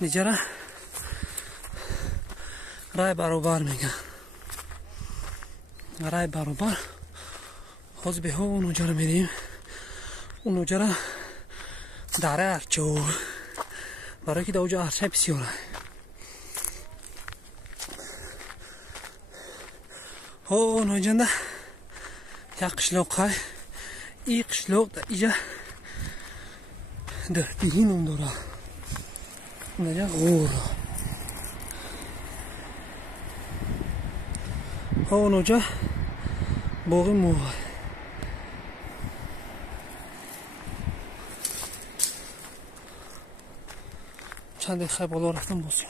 نجرا رای برابر میگن رای برابر حاضر به ها اون اونجا رو میریم اون اونجا رو داره ارچو برای که در اونجا ارچه بسیاره ها اون اونجا ده یک قشلوق های ای قشلوق ده اینجا ده دیگین اون داره اینجا غور ها اون اونجا باقی موهای چند دقیقه بالا رفتم باسیم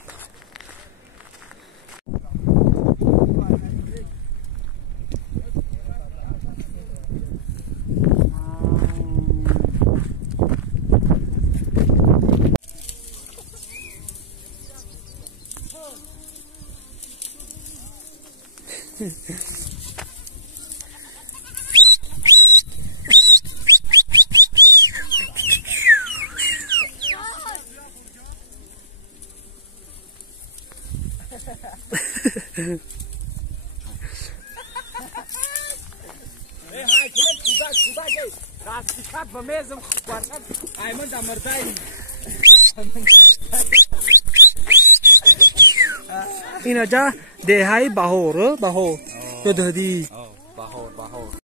این جا دههای بهار بهار دادی